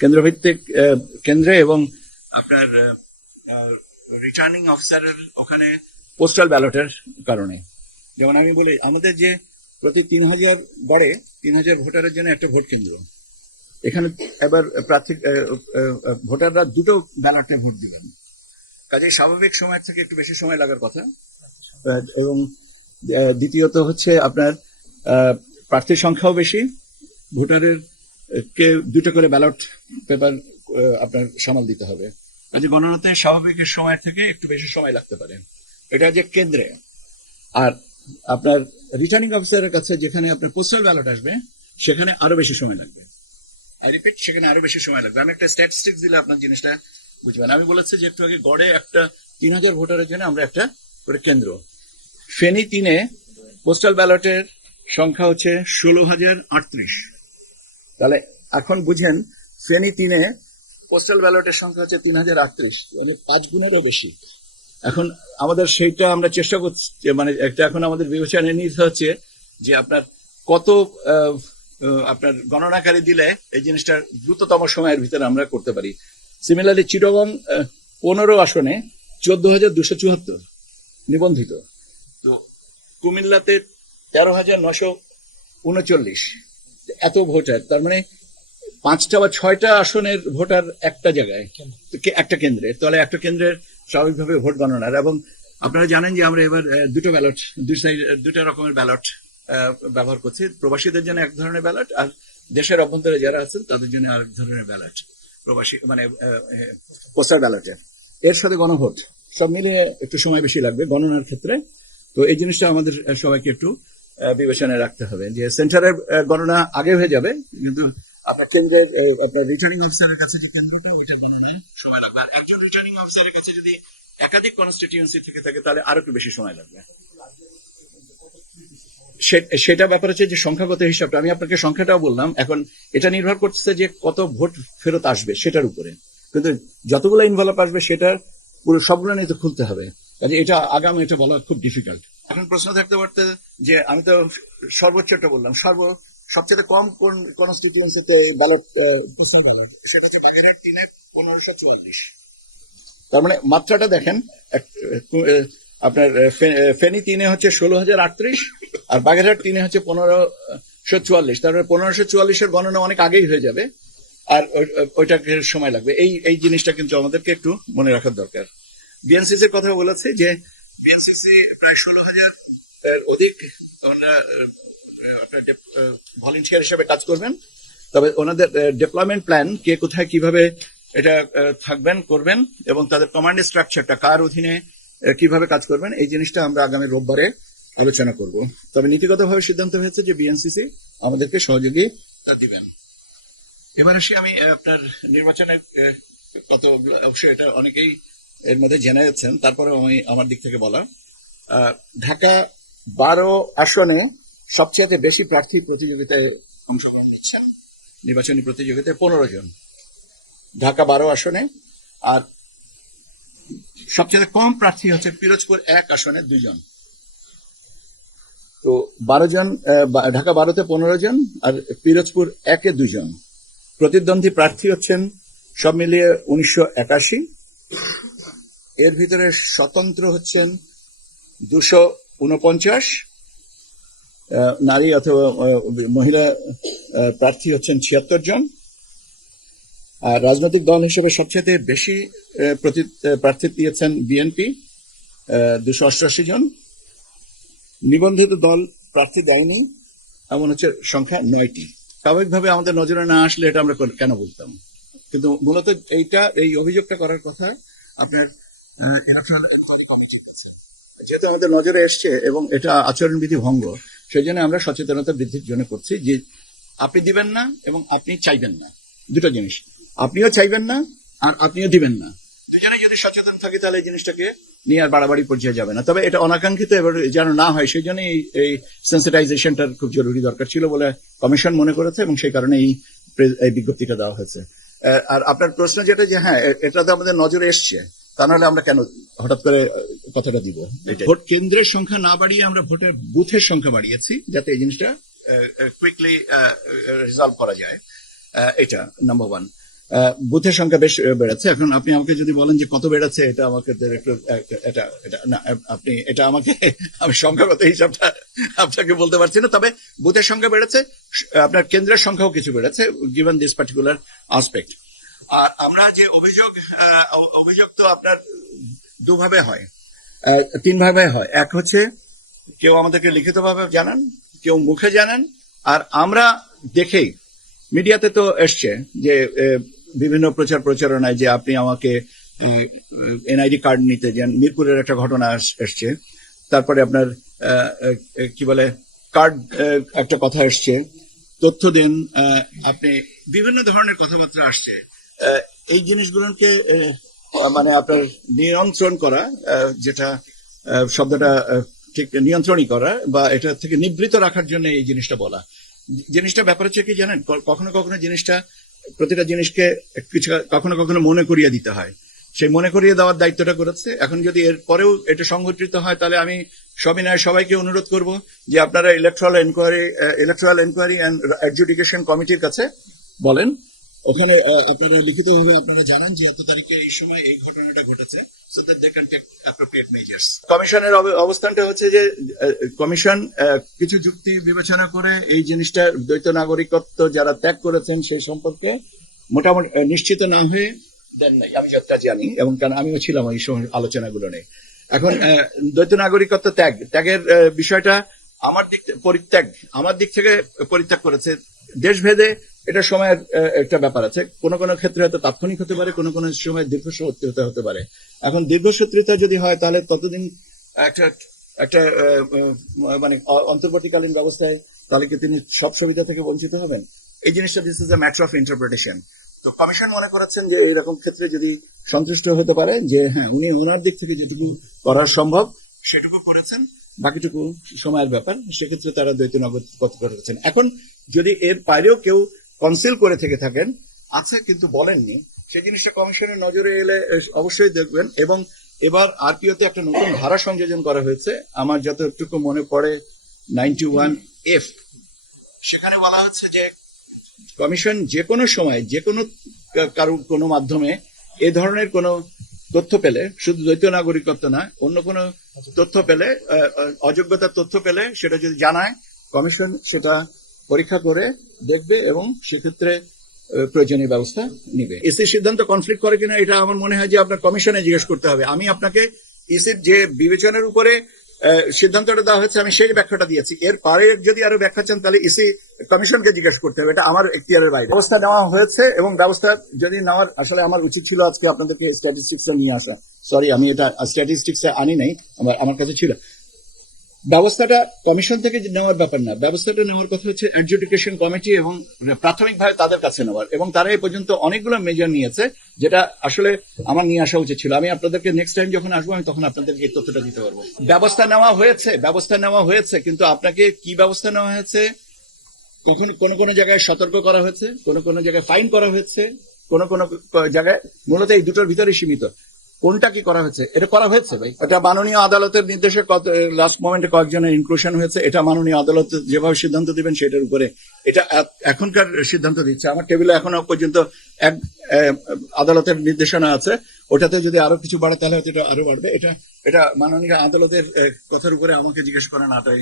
কেন্দ্রভিত্তিক কেন্দ্রে এবং আপনার রিটার্নিং অফিসারের ওখানে পোস্টাল ব্যালটের কারণে। যেমন আমি বলি, আমাদের যে প্রতি তিন হাজার গড়ে তিন হাজার ভোটারের জন্য একটা ভোট কেন্দ্র। এখানে এবার প্রার্থী ভোটাররা দুটো ব্যালটে ভোট দিবেন। কাজে স্বাভাবিক সময় থেকে একটু বেশি সময় লাগার কথা। এবং দ্বিতীয়ত হচ্ছে আপনার প্রার্থীর সংখ্যাও বেশি, ভোটারের কে দুটো করে ব্যালট পেপার আপনার সামাল দিতে হবে। কাজে গণনাতে স্বাভাবিকের সময়ের থেকে, একটু বেশি সময় লাগতে পারে। এটা যে কেন্দ্রে। আর আপনার রিটার্নিং অফিসারের কাছে যেখানে আপনার পোস্টাল ব্যালট আসবে, সেখানে আরও বেশি সময় লাগবে। আই রিপিট সেখানে আরও বেশি সময় লাগবে। আমি একটা স্ট্যাটিস্টিক্স দিলে আপনার জিনিসটা বুঝবেন। আমি বলেছি যে একটু আগে গড়ে একটা তিন হাজার ভোটারের জন্য আমরা একটা করে কেন্দ্র। ফেনী তিনে পোস্টাল ব্যালটের সংখ্যা হচ্ছে ষোলো হাজার আটত্রিশ। তাহলে এখন বুঝেন ফেনী তিনে পোস্টাল ব্যালটের সংখ্যা হচ্ছে তিন হাজার আটত্রিশ মানে পাঁচ গুণেরও বেশি। এখন আমাদের সেইটা আমরা চেষ্টা করছি মানে একটা এখন আমাদের বিবেচনায় নিতে হচ্ছে যে আপনার কত আপনার গণনাকারী দিলে এই জিনিসটা দ্রুততম সময়ের ভিতরে আমরা করতে পারি। সিমিলারলি চিটগং পনেরো আসনে চোদ্দ হাজার দুশো চুয়াত্তর নিবন্ধিত। তো কুমিল্লাতে তেরো হাজার নশো উনচল্লিশ। এত ভোটার, তার মানে পাঁচটা বা ছয়টা আসনের ভোটার একটা জায়গায় একটা কেন্দ্রে। তাহলে একটা কেন্দ্রের স্বাভাবিকভাবে ভোট গণনার। এবং আপনারা জানেন যে আমরা এবার দুটো ব্যালট, দুই সাইড, দুটো রকমের ব্যালট ব্যবহার করছি। প্রবাসীদের জন্য এক ধরনের ব্যালট আর দেশের অভ্যন্তরে যারা আছেন, তাদের জন্য আরেক ধরনের ব্যালট। প্রবাসী মানে পোস্টার ব্যালটের। এর সাথে গণভোট, সব মিলিয়ে একটু সময় বেশি লাগবে গণনার ক্ষেত্রে। তো এই জিনিসটা আমাদের সবাইকে একটু বিবেচনায় রাখতে হবে। যে সেন্টারের গণনা আগে হয়ে যাবে, কিন্তু আপনার কেন্দ্রের আপনার রিটার্নিং অফিসারের কাছে যে কেন্দ্রটা, ওইটা গণনায় সময় লাগবে। আর একজন রিটার্নিং অফিসারের কাছে যদি একাধিক কনস্টিটিউয়েন্সি থেকে থাকে, তাহলে আরও একটু বেশি সময় লাগবে। সেটা ব্যাপার হচ্ছে যে সংখ্যাগত হিসাবটা, আমি আপনাকে সংখ্যাটাও বললাম, এখন এটা নির্ভর করছে যে কত ভোট ফেরত আসবে সেটার উপরে। কিন্তু যতগুলো ইনভলভ আসবে সেটার পুরো সবগুলো নিয়ে তো খুলতে হবে। কাজে এটা আগাম, এটা বলা খুব ডিফিকাল্ট এখন প্রশ্ন থাকতে পারতে যে আমি তো সর্বোচ্চটা বললাম সর্ব সবচেয়ে কম কোন কনস্টিটিউয়েন্সিতে ব্যালট ব্যালট সেটা হচ্ছে বাগেরহাট তিনে পনেরোশো চুয়াল্লিশ। তার মানে মাত্রাটা দেখেন আপনার ফেনী তিনে হচ্ছে ষোলো হাজার আটত্রিশ আর বাগেরহাট তিনে হচ্ছে পনেরোশো চুয়াল্লিশ। তার মানে পনেরোশো চুয়াল্লিশের গণনা অনেক আগেই হয়ে যাবে আর ওই- ওই- ওইটাকে সময় লাগবে। এই এই জিনিসটা কিন্তু আমাদেরকে একটু মনে রাখার দরকার। বিএনসিসি এর কথা বলেছে যে বিএনসিসি প্রায় ষোলো হাজার অধিক ভলেন্টিয়ার হিসেবে কাজ করবেন। তবে ওনাদের ডেভেলপমেন্ট প্ল্যান কে কোথায় কীভাবে এটা থাকবেন, করবেন এবং তাদের কমান্ড স্ট্রাকচারটা কার অধীনে কীভাবে কাজ করবেন, এই জিনিসটা আমরা আগামী রোববারে আলোচনা করব। তবে নীতিগতভাবে সিদ্ধান্ত হয়েছে যে বিএনসিসি আমাদেরকে সহযোগী দিবেন। এবার আসি আমি আপনার নির্বাচনের কত অবশ্যই এটা অনেকেই এর মধ্যে জেনে যাচ্ছেন, তারপরেও আমি আমার দিক থেকে বলা ঢাকা বারো আসনে সবচেয়ে বেশি প্রার্থী প্রতিযোগিতায় অংশগ্রহণ নিচ্ছেন। নির্বাচনী প্রতিযোগিতায় পনেরো জন। ঢাকা বারো আসনে। আর সবচেয়ে কম প্রার্থী হচ্ছে পিরোজপুর এক আসনে দুইজন তো বারো জন ঢাকা বারোতে পনেরো জন আর পিরোজপুর একে দুজন প্রতিদ্বন্দ্বী প্রার্থী হচ্ছেন সব মিলিয়ে উনিশশো একাশি। এর ভিতরে স্বতন্ত্র হচ্ছেন দুশো উনপঞ্চাশ নারী অথবা মহিলা প্রার্থী হচ্ছেন ছিয়াত্তর জন। আর রাজনৈতিক দল হিসেবে সবচেয়ে বেশি প্রার্থী দিয়েছেন বিএনপি দুশো অষ্টআশি জন। নিবন্ধিত দল প্রার্থী দেয়নি এমন হচ্ছে সংখ্যা নয়টি। স্বাভাবিকভাবে আমাদের নজরে না আসলে এটা আমরা কেন বলতাম? কিন্তু মূলত এইটা এই অভিযোগটা করার কথা আপনার আহ, যেহেতু আমাদের নজরে এসছে এবং এটা আচরণবিধি ভঙ্গ সেই জন্য আমরা সচেতনতা বৃদ্ধির জন্য করছি যে আপনি দিবেন না এবং আপনি চাইবেন না। দুটো জিনিস। আপনিও চাইবেন না আর আপনিও দিবেন না। দুজনে যদি সচেতন থাকি, তাহলে এই জিনিসটাকে নিয়ে আর বাড়াবাড়ি পর্যায়ে যাবে না। তবে এটা অনাকাঙ্ক্ষিত এবার যেন না হয় সেই জন্য এই সেন্সিটাইজেশনটার খুব জরুরি দরকার ছিল বলে কমিশন মনে করেছে এবং সেই কারণে এই বিজ্ঞপ্তিটা দেওয়া হয়েছে। আর আপনার প্রশ্ন যেটা যে হ্যাঁ এটা তো আমাদের নজরে এসছে। তা নাহলে আমরা কেন হঠাৎ করে কথাটা দিব? ভোট কেন্দ্রের সংখ্যা না বাড়িয়ে আমরা ভোটের বুথের সংখ্যা বাড়িয়েছি যাতে এই জিনিসটা কুইকলি রিজলভ করা যায়। এটা নাম্বার ওয়ান বুথের সংখ্যা বেশ বেড়েছে। এখন আপনি আমাকে যদি বলেন যে কত বেড়েছে এটা আমাকে একটু এটা এটা না আপনি এটা আমাকে আমি সংখ্যাগত হিসাবটা আপনাকে বলতে পারছি না। তবে বুথের সংখ্যা বেড়েছে আপনার কেন্দ্রের সংখ্যাও কিছু বেড়েছে গিভেন দিস পার্টিকুলার আসপেক্ট আর আমরা যে অভিযোগ অভিযোগ তো আপনার দুভাবে হয়। তিন ভাবে হয়। এক হচ্ছে কেউ আমাদেরকে লিখিতভাবে জানান কেউ মুখে জানান আর আমরা দেখেই মিডিয়াতে তো এসছে যে বিভিন্ন প্রচার প্রচারণায় যে আপনি আমাকে এনআইডি কার্ড নিতে যান মিরপুরের একটা ঘটনা এসছে। তারপরে আপনার কি বলে কার্ড একটা কথা এসছে। তথ্য দেন আপনি বিভিন্ন ধরনের কথাবার্তা আসছে। এই জিনিসগুলোকে মানে আপনার নিয়ন্ত্রণ করা যেটা শব্দটা ঠিক নিয়ন্ত্রণই করা বা এটা থেকে নিবৃত রাখার জন্য এই জিনিসটা বলা। জিনিসটা ব্যাপার হচ্ছে কি জানেন কখনো কখনো জিনিসটা, প্রতিটা জিনিসকে কিছু কখনো কখনো মনে করিয়ে দিতে হয়। সেই মনে করিয়ে দেওয়ার দায়িত্বটা করেছে। এখন যদি এর পরেও এটা সংগঠিত হয়, তাহলে আমি সবিনয় সবাইকে অনুরোধ করব যে আপনারা electoral enquiry electoral enquiry and adjudication কমিটির কাছে বলেন। ওখানে আপনারা লিখিতভাবে আপনারা জানান যে এত তারিখে এই সময় এই ঘটনাটা ঘটেছে। So that they can take appropriate measures কমিশনের অব- অবস্থানটা হচ্ছে যে কমিশন কিছু যুক্তি বিবেচনা করে এই জিনিসটা দ্বৈত নাগরিকত্ব যারা ত্যাগ করেছেন সেই সম্পর্কে মোটামুটি নিশ্চিত না হয়ে দেন নাই। আমি যতটা জানি, এবং কারণ আমিও ছিলাম এই সময় আলোচনাগুলো নিয়ে। এখন দ্বৈত নাগরিকত্ব ত্যাগ, ত্যাগের বিষয়টা আমার দিক পরিত্যাগ, আমার দিক থেকে পরিত্যাগ করেছে দেশভেদে এটা সময়ের একটা ব্যাপার আছে। কোন কোন ক্ষেত্রে হয়তো তাৎক্ষণিক হতে পারে, কোন কোন সময় দীর্ঘসূত্রিতা হতে পারে। এখন দীর্ঘসূত্রিতা যদি হয়, তাহলে ততদিন একটা একটা মানে অন্তর্বর্তীকালীন ব্যবস্থায় তাহলে কি তিনি সব সুবিধা থেকে বঞ্চিত হবেন? এই জিনিসটা this is a matter of interpretation তো কমিশন মনে করাচ্ছেন যে এরকম ক্ষেত্রে যদি সন্তুষ্ট হতে পারে যে হ্যাঁ উনি ওনার দিক থেকে যেটুকু করা সম্ভব, সেটুকু করেছেন। বাকিটুকু সময়ের ব্যাপার, সেক্ষেত্রে তারা দ্বৈত নগদ করেছেন। এখন যদি এর বাইরেও কেউ কনসিল করে থেকে থাকেন। আছে, কিন্তু বলেননি। সেই জিনিসটা কমিশনের নজরে এলে অবশ্যই দেখবেন। এবং এবার আরপিওতে একটা নতুন ধারা সংযোজন করা হয়েছে। আমার যতটুকু মনে পড়ে নাইনটি ওয়ান এফ সেখানে বলা হচ্ছে যে, কমিশন যে কোনো সময়, যে কোনো কারও কোনো মাধ্যমে এ ধরনের কোনো তথ্য পেলে, শুধু দ্বৈত নাগরিকত্ব না, অন্য কোনো তথ্য পেলে অযোগ্যতার তথ্য পেলে, সেটা যদি জানায়, কমিশন সেটা পরীক্ষা করে দেখবে এবং সেক্ষেত্রে প্রয়োজনীয় ব্যবস্থা নিবে। এসি সিদ্ধান্ত কনফ্লিক্ট করে কিনা, এটা আমার মনে হয় যে আপনার কমিশনে জিজ্ঞেস করতে হবে। আমি আপনাকে ইসির যে বিবেচনার উপরে সিদ্ধান্তটা দেওয়া হয়েছে, আমি সেই ব্যাখ্যাটা দিয়েছি। এর পরে যদি আরও ব্যাখ্যা চান, তাহলে ইসি কমিশনকে জিজ্ঞেস করতে হবে। এটা আমার এখতিয়ারের বাইরে। ব্যবস্থা নেওয়া হয়েছে এবং ব্যবস্থা যদি নেওয়ার, আসলে আমার উচিত ছিল আজকে আপনাদেরকে স্ট্যাটিস্টিক্স নিয়ে আসা। সরি আমি এটা স্ট্যাটিস্টিক্স আনি নাই, আমার আমার কাছে ছিল। ব্যবস্থাটা কমিশন থেকে নেওয়ার ব্যাপার না। ব্যবস্থাটা নেওয়ার কথা হচ্ছে অ্যাডজুডিকেশন কমিটি এবং প্রাথমিকভাবে তাদের কাছে নেওয়ার। এবং তারা এই পর্যন্ত অনেকগুলো মেজার নিয়েছে, যেটা আসলে আমার নিয়ে আসা উচিত ছিল। আমি আপনাদেরকে নেক্সট টাইম যখন আসব, আমি তখন আপনাদেরকে এই তথ্যটা দিতে পারব। ব্যবস্থা নেওয়া হয়েছে, ব্যবস্থা নেওয়া হয়েছে, কিন্তু আপনাকে কি ব্যবস্থা নেওয়া হয়েছে? কখন, কোন কোন জায়গায় সতর্ক করা হয়েছে? কোন কোন জায়গায় ফাইন করা হয়েছে? কোন কোন জায়গায়? মূলত এই দুটোর ভিতরে সীমিত। কোনটা কি করা হয়েছে? এটা করা হয়েছে ভাই? এটা মাননীয় আদালতের নির্দেশে লাস্ট মোমেন্টে কয়েকজনের ইনক্লুশন হয়েছে। এটা মাননীয় আদালত যেভাবে সিদ্ধান্ত দিবেন সেটার উপরে এটা এখনকার সিদ্ধান্ত দিচ্ছে। আমার টেবিলে এখনও পর্যন্ত এক আদালতের নির্দেশনা আছে। ওটাতে যদি আরও কিছু বাড়ে, তাহলে হয়তো এটা আরও বাড়বে। এটা এটা মাননীয় আদালতের কথার উপরে আমাকে জিজ্ঞেস করেন আটাই